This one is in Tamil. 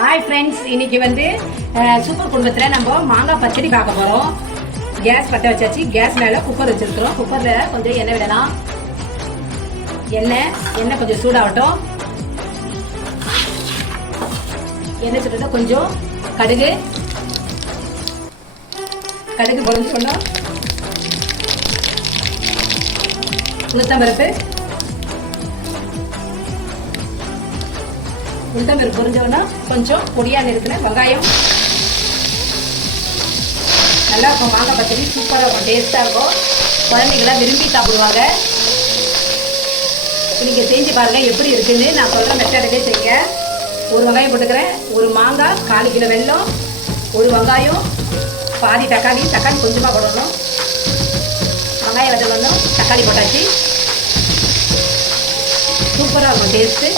ஹாய் ஃப்ரெண்ட்ஸ், இன்னைக்கு சூப்பர் குடும்பத்தில் நம்ம மாங்காய் பச்சடி பார்க்க போகிறோம். கேஸ் பற்ற வச்சாச்சு. கேஸ் மேலே குக்கர் வச்சிருக்கிறோம். குக்கரில் கொஞ்சம் எண்ணெய் விடலாம். எண்ணெய் கொஞ்சம் சூடாகட்டும். எண்ணெய் சுட்டதும் கொஞ்சம் கடுகு பொரிஞ்சுக்கணும். உளுத்தம்பருப்பு பொரிஞ்சோன்னா கொஞ்சம் பொடியாக இருக்கிற வெங்காயம். நல்லா இருக்கும். மாங்காய் பச்சடி சூப்பராக இருக்கும், டேஸ்ட்டாக இருக்கும். குழந்தைங்களாம் விரும்பி சாப்பிடுவாங்க. நீங்கள் செஞ்சு பாருங்கள் எப்படி இருக்குன்னு. நான் சொல்கிற மெத்தடிலே செய்யுங்க. ஒரு வெங்காயம் போட்டுக்கிறேன். ஒரு மாங்காய், 4 கிலோ வெல்லம், ஒரு வெங்காயம், பாதி தக்காளி கொஞ்சமாக போடணும். வெங்காயம் வதங்கணும். தக்காளி போட்டாச்சு. சூப்பராக இருக்கும் டேஸ்ட்டு.